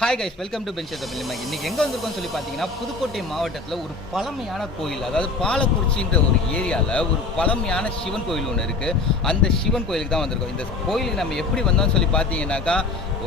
Hi guys welcome to பென்ஷர் தமிழ் மகி எங்கே வந்திருக்கோம்னு சொல்லி பார்த்தீங்கன்னா புதுக்கோட்டை மாவட்டத்தில் ஒரு பழமையான கோயில் அதாவது பாலக்குறிச்சின்ற ஒரு ஏரியாவில் ஒரு பழமையான சிவன் கோயில் ஒன்று இருக்குது அந்த சிவன் கோயிலுக்கு தான் வந்திருக்கோம். இந்த கோயிலுக்கு நம்ம எப்படி வந்தோம்னு சொல்லி பார்த்தீங்கன்னாக்கா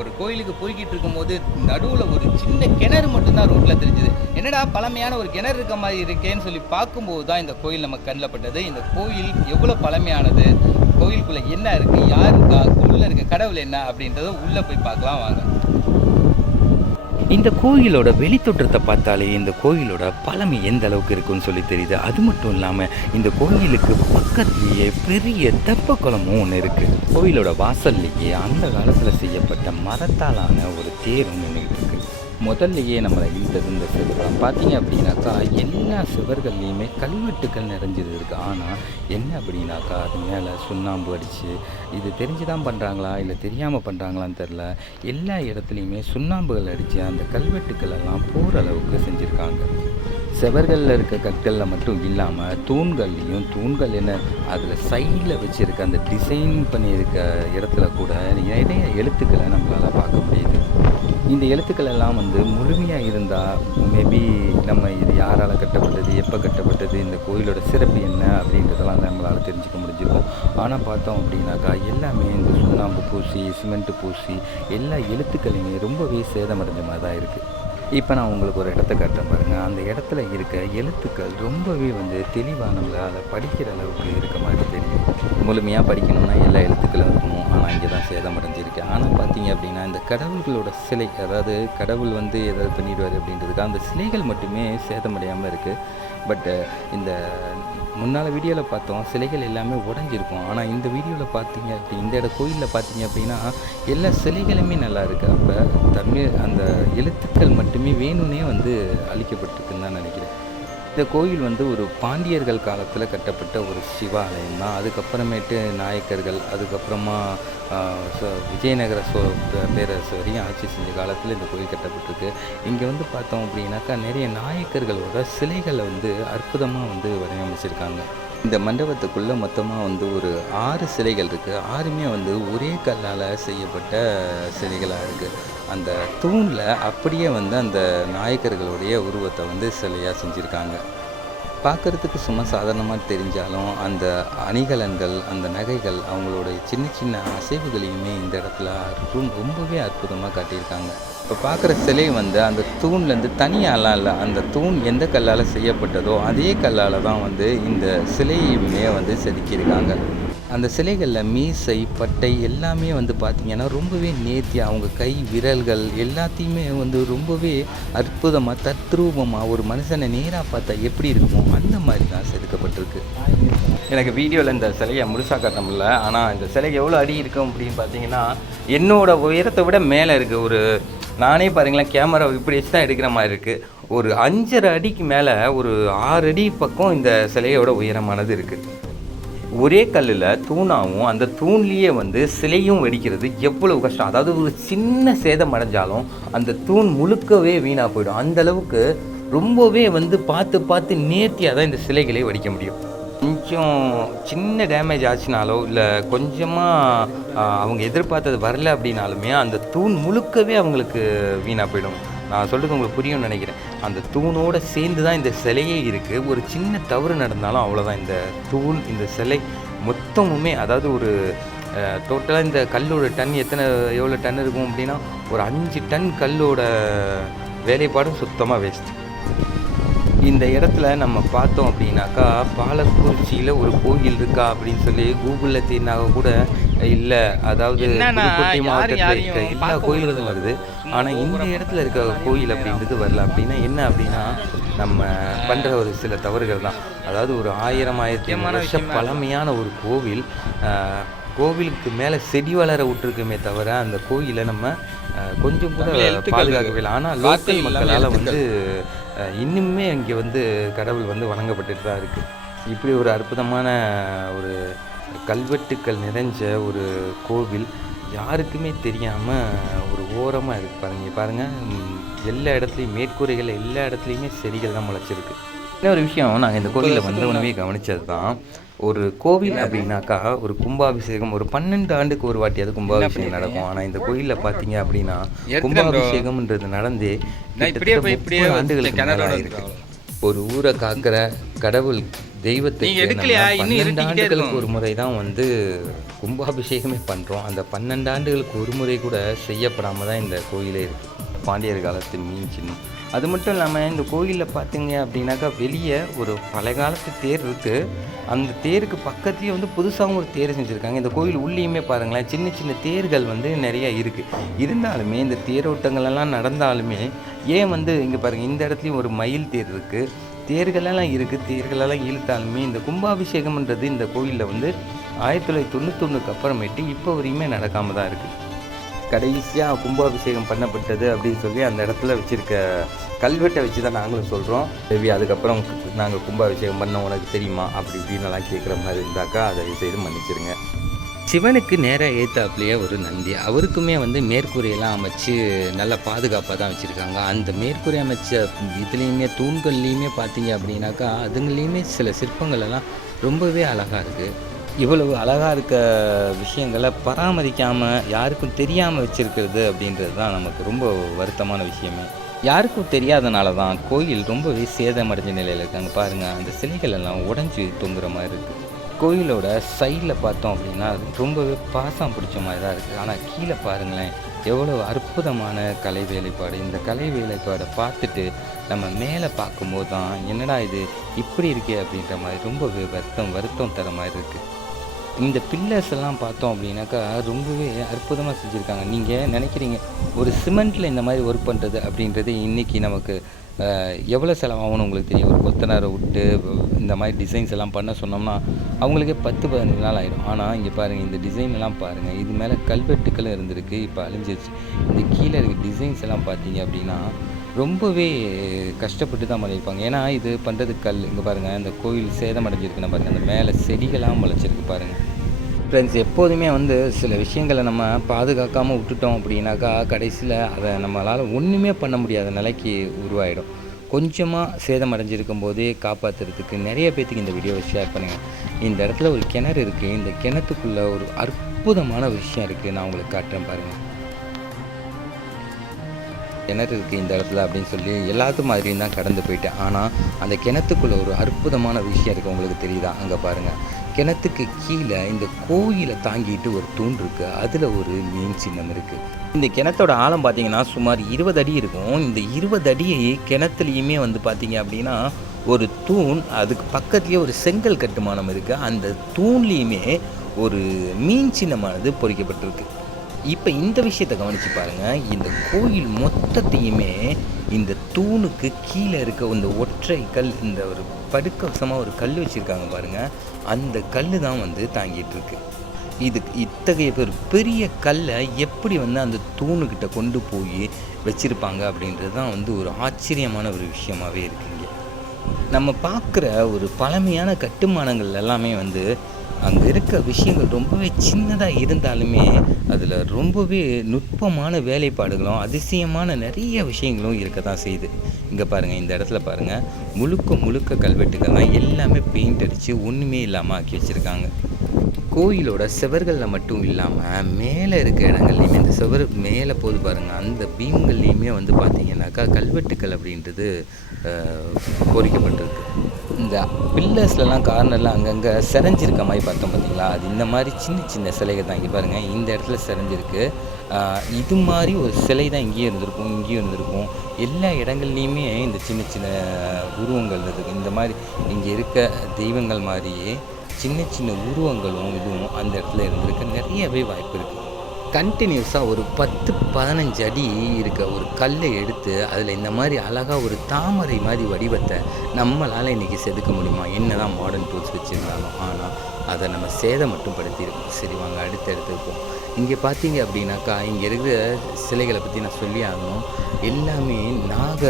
ஒரு கோயிலுக்கு போய்கிட்டு இருக்கும்போது நடுவில் ஒரு சின்ன கிணறு மட்டும்தான் ரோட்டில் தெரிஞ்சுது. என்னடா பழமையான ஒரு கிணறு இருக்க மாதிரி இருக்கேன்னு சொல்லி பார்க்கும்போது தான் இந்த கோயில் நம்ம கண்ணில் பட்டது. இந்த கோயில் எவ்வளோ பழமையானது? கோயிலுக்குள்ளே என்ன இருக்குது யார் இருக்கா? உள்ளே இருக்க கடவுள் என்ன அப்படின்றத உள்ளே போய் பார்க்கலாம் வாங்க. இந்த கோயிலோட வெளித்தோற்றத்தை பார்த்தாலே இந்த கோயிலோட பழமை எந்த அளவுக்கு இருக்குன்னு சொல்லி தெரியுது. அது மட்டும் இல்லாமல் இந்த கோயிலுக்கு பக்கத்துலேயே பெரிய தெப்ப குளமும் ஒன்று இருக்குது கோயிலோட வாசல்லையே அந்த காலத்தில் செய்யப்பட்ட மரத்தாலான ஒரு தேரும் நின்றுட்டு முதல்லையே நம்மளை இழுத்தது இந்த சிவகுளம் பார்த்தீங்க அப்படின்னாக்கா எல்லா சுவர்கள்லேயுமே கல்வெட்டுக்கள் நிறைஞ்சது இருக்குது ஆனால் என்ன அப்படின்னாக்கா அது மேலே சுண்ணாம்பு அடித்து இது தெரிஞ்சு தான் பண்ணுறாங்களா இல்லை தெரியாமல் பண்ணுறாங்களான்னு தெரில எல்லா இடத்துலையுமே சுண்ணாம்புகள் அடித்து அந்த கல்வெட்டுக்கள் எல்லாம் போகிற அளவுக்கு செஞ்சுருக்காங்க. செவர்களில் இருக்க கற்களில் மட்டும் இல்லாமல் தூண்கள்லேயும் தூண்கள் என்ன அதில் சைடில் வச்சுருக்க அந்த டிசைன் பண்ணியிருக்க இடத்துல கூட நிறைய எழுத்துக்களை நம்மளால் பார்க்க முடியுது. இந்த எழுத்துக்கள் எல்லாம் வந்து முழுமையாக இருந்தால் மேபி நம்ம இது யாரால் கட்டப்பட்டது எப்போ கட்டப்பட்டது இந்த கோயிலோட சிறப்பு என்ன அப்படின்றதெல்லாம் நம்மளால் தெரிஞ்சுக்க முடிஞ்சிருக்கும். ஆனால் பார்த்தோம் அப்படின்னாக்கா எல்லாமே இந்த சுண்ணாம்பு பூசி சிமெண்ட்டு பூசி எல்லா எழுத்துக்களுமே ரொம்பவே சேதமடைஞ்ச மாதிரி தான் இருக்குது இப்போ நான் உங்களுக்கு ஒரு இடத்த காட்டுறேன் பாருங்கள் அந்த இடத்துல இருக்க எழுத்துக்கள் ரொம்பவே வந்து தெளிவாக நம்மளால் படிக்கிற அளவுக்கு இருக்க மாதிரி தெரியும். முழுமையாக படிக்கணும்னா எல்லா எழுத்துக்களும் இருக்கணும் ஆனால் இங்கே தான் சேதமடைஞ்சிருக்கு ஆனால் பார்த்தீங்க அப்படின்னா இந்த கடவுள்களோட சிலை அதாவது கடவுள் வந்து ஏதாவது பண்ணிடுவார் அப்படின்றதுக்கு அந்த சிலைகள் மட்டுமே சேதமடையாமல் இருக்குது பட்டு இந்த முன்னால் வீடியோவில் பார்த்தோம் சிலைகள் எல்லாமே உடஞ்சிருக்கும். ஆனால் இந்த வீடியோவில் பார்த்தீங்க அப்படி இந்த இட கோயிலில் பார்த்தீங்க அப்படின்னா எல்லா சிலைகளுமே நல்லா இருக்குது அப்போ தமிழ் அந்த எழுத்துக்கள் மட்டுமே வேணும்னே வந்து அழிக்கப்பட்டிருக்குன்னு தான் நினைக்கிறேன். இந்த கோயில் வந்து ஒரு பாண்டியர்கள் காலத்தில் கட்டப்பட்ட ஒரு சிவாலயம் தான். அதுக்கப்புறமேட்டு நாயக்கர்கள் அதுக்கப்புறமா சோ- விஜயநகர சோ பேரரசு வரையும் ஆட்சி செஞ்ச காலத்தில் இந்த கோயில் கட்டப்பட்டிருக்கு. இங்கே வந்து பார்த்தோம் அப்படின்னாக்கா நிறைய நாயக்கர்களோட சிலைகளை வந்து அற்புதமாக வந்து வடிவமைச்சிருக்காங்க. இந்த மண்டபத்துக்குள்ளே மொத்தமாக வந்து ஒரு ஆறு சிலைகள் இருக்குது ஆறுமே வந்து ஒரே கல்லால் செய்யப்பட்ட சிலைகளாக இருக்குது அந்த தூணில் அப்படியே வந்து அந்த நாயக்கர்களுடைய உருவத்தை வந்து சிலையாக செஞ்சுருக்காங்க. பார்க்குறதுக்கு சும்மா சாதாரணமாக தெரிஞ்சாலும் அந்த அணிகலன்கள் அந்த நகைகள் அவங்களுடைய சின்ன சின்ன அசைவுகளையுமே இந்த இடத்துல ரொம்ப ரொம்பவே அற்புதமாக காட்டியிருக்காங்க. இப்போ பார்க்குற சிலை வந்து அந்த தூண்லேருந்து தனியாலாம் இல்லை அந்த தூண் எந்த கல்லால் செய்யப்பட்டதோ அதே கல்லால் தான் வந்து இந்த சிலையுமே வந்து செதுக்கியிருக்காங்க. அந்த சிலைகளில் மீசை பட்டை எல்லாமே வந்து பார்த்திங்கன்னா ரொம்பவே நேர்த்தியாக அவங்க கை விரல்கள் எல்லாத்தையுமே வந்து ரொம்பவே அற்புதமாக தத்ரூபமாக ஒரு மனுஷனை நேராக பார்த்தா எப்படி இருக்குமோ அந்த மாதிரி தான் செதுக்கப்பட்டிருக்கு. எனக்கு வீடியோவில் இந்த சிலையை முழுசாக காட்ட முடியல. ஆனால் இந்த சிலை எவ்வளோ அடி இருக்கும் அப்படின்னு பார்த்தீங்கன்னா என்னோடய உயரத்தை விட மேலே இருக்குது ஒரு நானே பாருங்களேன் கேமரா இப்படி வச்சு தான் எடுக்கிற மாதிரி இருக்குது ஒரு அஞ்சரை அடிக்கு மேலே ஒரு ஆறு அடி பக்கம் இந்த சிலையோட உயரமானது இருக்குது ஒரே கல்லில் தூணாகவும் அந்த தூண்லேயே வந்து சிலையும் வெடிக்கிறது எவ்வளவு கஷ்டம். அதாவது ஒரு சின்ன சேதம் அடைஞ்சாலும் அந்த தூண் முழுக்கவே வீணாக போயிடும். அந்த அளவுக்கு ரொம்பவே வந்து பார்த்து பார்த்து நேர்த்தியாக தான் இந்த சிலைகளை வடிக்க முடியும். கொஞ்சம் சின்ன டேமேஜ் ஆச்சுனாலோ இல்லை கொஞ்சமாக அவங்க எதிர்பார்த்தது வரல அப்படின்னாலுமே அந்த தூண் முழுக்கவே அவங்களுக்கு வீணாக போயிடும். நான் சொல்கிறது உங்களுக்கு புரியும்னு நினைக்கிறேன். அந்த தூணோடு சேர்ந்து தான் இந்த சிலையே இருக்குது ஒரு சின்ன தவறு நடந்தாலும் அவ்வளோதான் இந்த தூண் இந்த சிலை மொத்தமுமே அதாவது ஒரு டோட்டலாக இந்த கல்லோட டன் எத்தனை எவ்வளோ டன் இருக்கும் அப்படின்னா ஒரு அஞ்சு டன் கல்லோட வேலைப்பாடும் சுத்தமாக வேஸ்ட் இந்த இடத்துல நம்ம பார்த்தோம் அப்படின்னாக்கா பாலக்குறிச்சியில் ஒரு கோயில் இருக்கா அப்படின்னு சொல்லி கூகுளில் தேடினாக்க கூட இல்லை அதாவது மாவட்டத்தில் இருக்க எல்லா கோயில்களும். வருது. ஆனால் இந்த இடத்துல இருக்க கோயில் அப்படின்றது வரல அப்படின்னா என்ன அப்படின்னா நம்ம பண்ணுற ஒரு சில தவறுகள் தான். அதாவது ஒரு ஆயிரம் ஆயிரத்தி விஷயமா பழமையான ஒரு கோவில் கோவிலுக்கு மேலே செடி வளர விட்டுருக்குமே தவிர அந்த கோயிலை நம்ம கொஞ்சம் கூட பாதுகாக்கவே இல்லை. ஆனால் லோக்கல் மக்களால். வந்து இன்னுமே இங்கே வந்து கடவுள் வந்து வணங்கப்பட்டுட்டு தான் இருக்குது இப்படி ஒரு அற்புதமான ஒரு கல்வெட்டுக்கள் நிறைஞ்ச ஒரு கோவில் யாருக்குமே தெரியாமல் ஒரு ஓரமாக இருக்குது பாருங்க. பாருங்கள் எல்லா இடத்துலையும் மேற்கூரைகள் எல்லா இடத்துலையுமே செடிகள் தான் முளைச்சிருக்கு. இன்னொரு விஷயம் நாங்கள் இந்த கோவிலில் வந்த உடனே கவனிச்சது தான் ஒரு கோவில் அப்படின்னாக்கா ஒரு கும்பாபிஷேகம் ஒரு பன்னெண்டு ஆண்டுக்கு ஒரு வாட்டியாவது கும்பாபிஷேகம் நடக்கும். ஆனால் இந்த கோயிலில் பார்த்தீங்க அப்படின்னா கும்பாபிஷேகம்ன்றது நடந்தே ஆண்டுகளுக்கு ஆயிருக்கு ஒரு ஊரை காக்கிற கடவுள் தெய்வத்தை பன்னெண்டு ஆண்டுகளுக்கு. ஒரு முறை தான் வந்து கும்பாபிஷேகமே பண்ணுறோம் அந்த பன்னெண்டு ஆண்டுகளுக்கு ஒரு முறை கூட செய்யப்படாமல் தான் இந்த கோயிலே இருக்குது பாண்டியர் காலத்து மீன் சின்னம். அது மட்டும் இல்லாமல் இந்த கோயிலில் பார்த்தீங்க அப்படின்னாக்கா வெளியே ஒரு பழைய காலத்து தேர் இருக்குது அந்த தேருக்கு பக்கத்துலேயே வந்து புதுசாகவும் ஒரு தேர் செஞ்சுருக்காங்க. இந்த கோயில் உள்ளேயுமே பாருங்களேன் சின்ன சின்ன தேர்கள் வந்து நிறைய இருக்குது இருந்தாலுமே இந்த தேரோட்டங்கள் எல்லாம் நடந்தாலுமே ஏன் வந்து இங்கே பாருங்கள் இந்த இடத்துலையும் ஒரு மயில் தேர் இருக்குது தேர்களெல்லாம் இருக்குது தேர்களெல்லாம் இழுத்தாலுமே இந்த கும்பாபிஷேகம்ன்றது இந்த கோயிலில் வந்து ஆயிரத்தி தொள்ளாயிரத்தி தொண்ணூத்தொன்னுக்கு அப்புறமேட்டு இப்போ வரையுமே நடக்காமல் தான் இருக்குது கடைசியாக கும்பாபிஷேகம் பண்ணப்பட்டது அப்படின்னு சொல்லி அந்த இடத்துல வச்சுருக்க கல்வெட்டை வச்சு தான் நாங்களும் சொல்கிறோம் தேவி அதுக்கப்புறம் நாங்கள் கும்பாபிஷேகம் பண்ண உனக்கு தெரியுமா? அப்படி இப்படின்னுலாம் கேட்குற மாதிரி இருந்தாக்கா அதை செய்து மன்னிச்சிருங்க. சிவனுக்கு நேராக ஏத்தாப்புலேயே ஒரு நந்தி. அவருக்குமே வந்து மேற்கூரையெல்லாம் அமைச்சு நல்ல பாதுகாப்பாக தான் வச்சுருக்காங்க. அந்த மேற்கூரை அமைச்ச இதுலேயுமே தூண்கள்லேயுமே பார்த்தீங்க அப்படின்னாக்கா அதுங்களையுமே சில சிற்பங்கள் எல்லாம் ரொம்பவே அழகாக இருக்குது இவ்வளவு அழகாக இருக்க விஷயங்களை பராமரிக்காமல் யாருக்கும் தெரியாமல் வச்சுருக்கிறது அப்படின்றது தான் நமக்கு ரொம்ப வருத்தமான விஷயமே. யாருக்கும் தெரியாதனால தான் கோயில் ரொம்பவே சேதமடைஞ்ச நிலையில் இருக்காங்க. பாருங்கள் அந்த சிலைகள் எல்லாம் உடஞ்சி தொங்குற மாதிரி இருக்குது கோயிலோட சைடில் பார்த்தோம் அப்படின்னா ரொம்பவே பாசம் பிடிச்ச மாதிரி தான் இருக்குது ஆனால் கீழே பாருங்களேன் எவ்வளோ அற்புதமான கலை வேலைப்பாடு. இந்த கலை வேலைப்பாடை பார்த்துட்டு நம்ம மேலே பார்க்கும்போது தான் என்னடா இது இப்படி இருக்கே அப்படின்ற மாதிரி ரொம்பவே வருத்தம் வருத்தம் தர மாதிரி இருக்குது இந்த பில்லர்ஸ் எல்லாம் பார்த்தோம் அப்படின்னாக்கா ரொம்பவே அற்புதமாக செஞ்சுருக்காங்க. நீங்கள் நினைக்கிறீங்க ஒரு சிமெண்ட்டில் இந்த மாதிரி ஒர்க் பண்ணுறது அப்படின்றது இன்றைக்கி நமக்கு எவ்வளோ செலவாகும்னு உங்களுக்கு தெரியும்? ஒரு கொத்தனாரை விட்டு இந்த மாதிரி டிசைன்ஸ் எல்லாம் பண்ண சொன்னோம்னா அவங்களுக்கே பத்து பதினஞ்சு நாள் ஆயிடும். ஆனால் இங்கே பாருங்கள் இந்த டிசைன் எல்லாம் பாருங்கள் இது மேலே கல்வெட்டுக்களும் இருந்திருக்கு இப்போ அழிஞ்சிருச்சு. இந்த கீழே இருக்க டிசைன்ஸ் எல்லாம் பார்த்தீங்க அப்படின்னா ரொம்பவே கஷ்டப்பட்டு தான் பண்ணியிருப்பாங்க ஏன்னா இது பண்ணுறது கல். இங்கே பாருங்கள் இந்த கோயில் சேதமடைஞ்சிருக்குன்னு பாருங்கள் அந்த மேலே செடிகளாக முளைச்சிருக்கு பாருங்கள் ஃப்ரெண்ட்ஸ் எப்போதுமே வந்து சில விஷயங்களை நம்ம பாதுகாக்காமல் விட்டுட்டோம் அப்படின்னாக்கா கடைசியில் அதை நம்மளால் ஒன்றுமே பண்ண முடியாத நிலைக்கு உருவாயிடும். கொஞ்சமாக சேதமடைஞ்சிருக்கும் போதே காப்பாற்றுறதுக்கு நிறைய பேர்த்துக்கு இந்த வீடியோவை ஷேர் பண்ணுங்கள் இந்த இடத்துல ஒரு கிணறு இருக்குது இந்த கிணத்துக்குள்ளே ஒரு அற்புதமான விஷயம் இருக்குது நான் உங்களுக்கு காட்டுறேன் பாருங்கள் கிணறு இருக்குது இந்த இடத்துல அப்படின்னு சொல்லி எல்லாத்து மாதிரியும் தான் கடந்து போயிட்டேன். ஆனால் அந்த கிணத்துக்குள்ளே ஒரு அற்புதமான விஷயம் இருக்குது உங்களுக்கு தெரியுதா? அங்கே பாருங்கள் கிணத்துக்கு கீழே இந்த கோயிலை தாங்கிட்டு ஒரு தூண் இருக்குது அதில் ஒரு மீன் சின்னம் இருக்குது இந்த கிணத்தோட ஆழம் பார்த்தீங்கன்னா சுமார் இருபது அடி இருக்கும். இந்த இருபது அடியை கிணத்துலையுமே வந்து பார்த்தீங்க அப்படின்னா ஒரு தூண் அதுக்கு பக்கத்துலேயே ஒரு செங்கல் கட்டுமானம் இருக்குது அந்த தூண்லேயுமே ஒரு மீன் சின்னமானது பொறிக்கப்பட்டிருக்கு. இப்போ இந்த விஷயத்தை கவனித்து பாருங்கள் இந்த கோயில் மொத்தத்தையுமே இந்த தூணுக்கு கீழே இருக்க இந்த ஒற்றை கல் இந்த ஒரு படுக்கவசமாக ஒரு கல் வச்சுருக்காங்க பாருங்கள் அந்த கல் தான் வந்து தாங்கிட்டு இருக்கு. இது இத்தகைய ஒரு பெரிய கல்லை எப்படி வந்து அந்த தூணுக்கிட்ட கொண்டு போய் வச்சுருப்பாங்க அப்படின்றது தான் வந்து ஒரு ஆச்சரியமான ஒரு விஷயமாவே இருக்குங்க நம்ம பார்க்குற ஒரு பழமையான கட்டுமானங்கள் எல்லாமே வந்து அங்கே இருக்க விஷயங்கள் ரொம்பவே சின்னதாக இருந்தாலுமே அதில் ரொம்பவே நுட்பமான வேலைப்பாடுகளும் அதிசயமான நிறைய விஷயங்களும் இருக்க தான் செய்யுது. இங்கே பாருங்கள் இந்த இடத்துல பாருங்கள் முழுக்க முழுக்க கல்வெட்டுகள்லாம் எல்லாமே பெயிண்ட் அடித்து ஒன்றுமே இல்லாமல் ஆக்கி வச்சுருக்காங்க. கோயிலோட செவர்களில் மட்டும் இல்லாமல் மேலே இருக்க இடங்கள்லையுமே இந்த செவர் மேலே போது பாருங்கள் அந்த பீம்கள்லேயுமே வந்து பார்த்தீங்கன்னாக்கா கல்வெட்டுக்கள் அப்படின்றது பொறிக்கப்பட்டிருக்கு. இந்த பில்லர்ஸ்லலாம் கார்னர்லாம் அங்கங்கே செரைஞ்சிருக்க மாதிரி பார்த்தோம் பார்த்தீங்களா? அது இந்த மாதிரி சின்ன சின்ன சிலைகள் தான் இங்கே பாருங்கள் இந்த இடத்துல செரைஞ்சிருக்கு. இது மாதிரி ஒரு சிலை தான் இங்கேயும் இருந்திருக்கும் இங்கேயும் இருந்திருக்கும். எல்லா இடங்கள்லையுமே இந்த சின்ன சின்ன உருவங்கள் இருக்குது இந்த மாதிரி இங்கே இருக்க தெய்வங்கள் மாதிரியே சின்ன சின்ன உருவங்களும் இதுவும் அந்த இடத்துல இருந்திருக்க நிறையவே வாய்ப்பு இருக்குது கண்டினியூஸாக ஒரு பத்து பதினஞ்சு அடி இருக்க ஒரு கல்லை எடுத்து அதில் இந்த மாதிரி அழகாக ஒரு தாமரை மாதிரி வடிவத்தை நம்மளால் இன்றைக்கி செதுக்க முடியுமா? என்ன தான் மாடர்ன் டூல்ஸ் வச்சுருந்தாலும். ஆனால் அதை நம்ம சேதம் மட்டும் படுத்தியிருக்கோம் சரி வாங்க அடுத்து எடுத்துருப்போம் இங்கே பார்த்தீங்க அப்படின்னாக்கா இங்கே இருக்கிற சிலைகளை பற்றி நான் சொல்லி ஆகணும். எல்லாமே நாக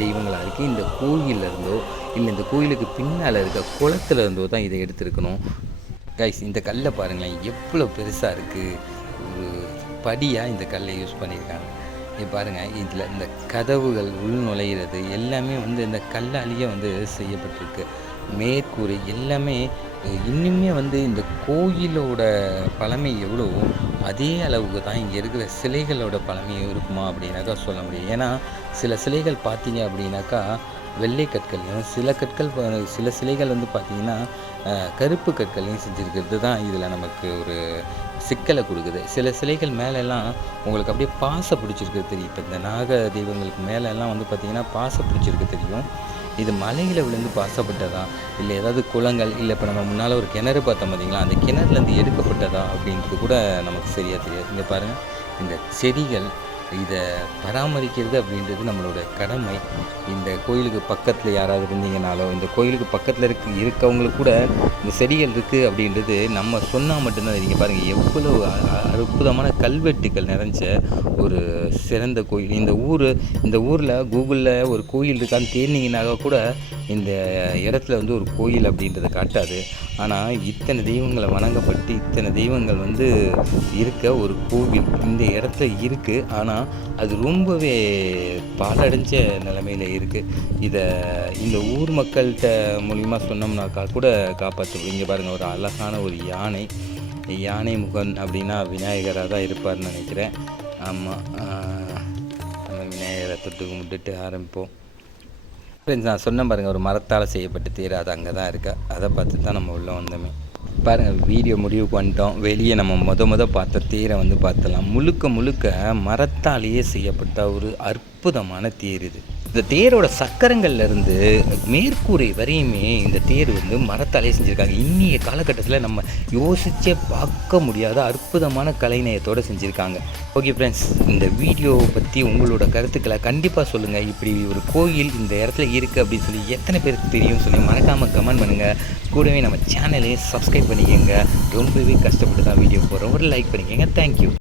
தெய்வங்களாக இருக்குது இந்த கோயில்ல இருந்தோ இல்லை இந்த கோயிலுக்கு பின்னால் இருக்க குளத்துல இருந்தோ தான் இதை எடுத்திருக்கணும். கைஸ் இந்த கல்லை பாருங்களேன். எவ்வளோ பெருசாக இருக்குது ஒரு படியாக இந்த கல்லை யூஸ் பண்ணியிருக்காங்க. இது பாருங்கள் இதில் இந்த கதவுகள் உள் நுழையிறது எல்லாமே வந்து இந்த கல்லாலேயே வந்து செய்யப்பட்டிருக்கு. மேற்கூரை எல்லாமே இன்னுமே வந்து இந்த கோயிலோட பழமை எவ்வளவோ அதே அளவுக்கு தான் இங்கே இருக்கிற சிலைகளோட பழமையும் இருக்குமா அப்படின்னாக்கா சொல்ல முடியும். ஏன்னா சில சிலைகள் பார்த்தீங்க அப்படின்னாக்கா வெள்ளை கற்களையும் சில கற்கள் சில சிலைகள் வந்து பார்த்திங்கன்னா கருப்பு கற்களையும் செஞ்சுருக்கிறது தான் இதில் நமக்கு ஒரு சிக்கலை கொடுக்குது. சில சிலைகள் மேலெல்லாம் உங்களுக்கு அப்படியே பாசை பிடிச்சிருக்கு தெரியும். இப்போ இந்த நாக தெய்வங்களுக்கு மேலெல்லாம் வந்து பார்த்திங்கன்னா பாசை பிடிச்சிருக்கு தெரியும். இது மலையில் விழுந்து பாசப்பட்டதா? இல்லை ஏதாவது குளங்கள் இல்லை இப்போ நம்ம முன்னால் ஒரு கிணறு பார்த்தோம் பார்த்திங்களா அந்த கிணறுலேருந்து எடுக்கப்பட்டதா? அப்படின்றது கூட நமக்கு சரியாக தெரியாது. இங்கே பாருங்கள் இந்த செடிகள் இதை பராமரிக்கிறது அப்படின்றது நம்மளோட கடமை. இந்த கோயிலுக்கு பக்கத்தில் யாராவது இருந்தீங்கனாலோ இந்த கோயிலுக்கு பக்கத்தில் இருக்க இருக்கவங்களுக்கு கூட இந்த செடிகள் இருக்குது அப்படின்றது நம்ம சொன்னால் மட்டும்தான் நீங்கள் பாருங்கள் எவ்வளோ அ- அற்புதமான கல்வெட்டுக்கள் நிறைஞ்ச ஒரு சிறந்த கோயில். இந்த ஊர் இந்த ஊரில் கூகுளில் ஒரு கோயில் இருக்கான்னு தேடினீங்கனாக்க கூட இந்த இடத்துல வந்து ஒரு கோயில் அப்படின்றத காட்டாது. ஆனால் இத்தனை தெய்வங்களை வணங்கப்பட்டு இத்தனை தெய்வங்கள் வந்து இருக்க ஒரு கோவில் இந்த இடத்துல இருக்குது ஆனால் அது ரொம்பவே பாலடைஞ்ச நிலமையில இருக்குது இதை இந்த ஊர் மக்கள்கிட்ட மூலிமா சொன்னோம்னாக்கா கூட காப்பாற்று இங்கே பாருங்கள் ஒரு அழகான ஒரு யானை யானை முகன் அப்படின்னா விநாயகராக தான் இருப்பார்னு நினைக்கிறேன். ஆமாம் நம்ம விநாயகரை தொட்டு கும்பிட்டுட்டு ஆரம்பிப்போம். ஃப்ரெண்ட்ஸ் நான் சொன்ன பாருங்கள் ஒரு மரத்தால் செய்யப்பட்ட தேர் அது அங்கே தான் இருக்கா. அதை பார்த்து தான் நம்ம உள்ளே வந்தோமே. பாருங்கள் வீடியோ முடிவுக்கு வந்துட்டோம். வெளியே நம்ம முத முத பார்த்த தேரை வந்து பார்த்தலாம் முழுக்க முழுக்க மரத்தாலேயே செய்யப்பட்ட ஒரு அற்புதமான தேர் இது. இந்த தேரோட சக்கரங்கள்லேருந்து மேற்கூரை வரையுமே இந்த தேர் வந்து மரத்தாலே செஞ்சுருக்காங்க. இன்றைய காலகட்டத்தில் நம்ம யோசிச்சே பார்க்க முடியாத அற்புதமான கலைநயத்தோடு செஞ்சுருக்காங்க. ஓகே ஃப்ரெண்ட்ஸ் இந்த வீடியோவை பற்றி உங்களோட கருத்துக்களை கண்டிப்பாக சொல்லுங்கள் இப்படி ஒரு கோயில் இந்த இடத்துல இருக்குது அப்படின்னு சொல்லி எத்தனை பேருக்கு தெரியும் சொல்லி மறக்காமல் கமெண்ட் பண்ணுங்கள் கூடவே நம்ம சேனலையும் சப்ஸ்கிரைப் பண்ணிக்கோங்க. ரொம்பவே கஷ்டப்பட்டு தான் வீடியோ போகிறோம் ஒரு லைக் பண்ணிக்கோங்க. தேங்க்யூ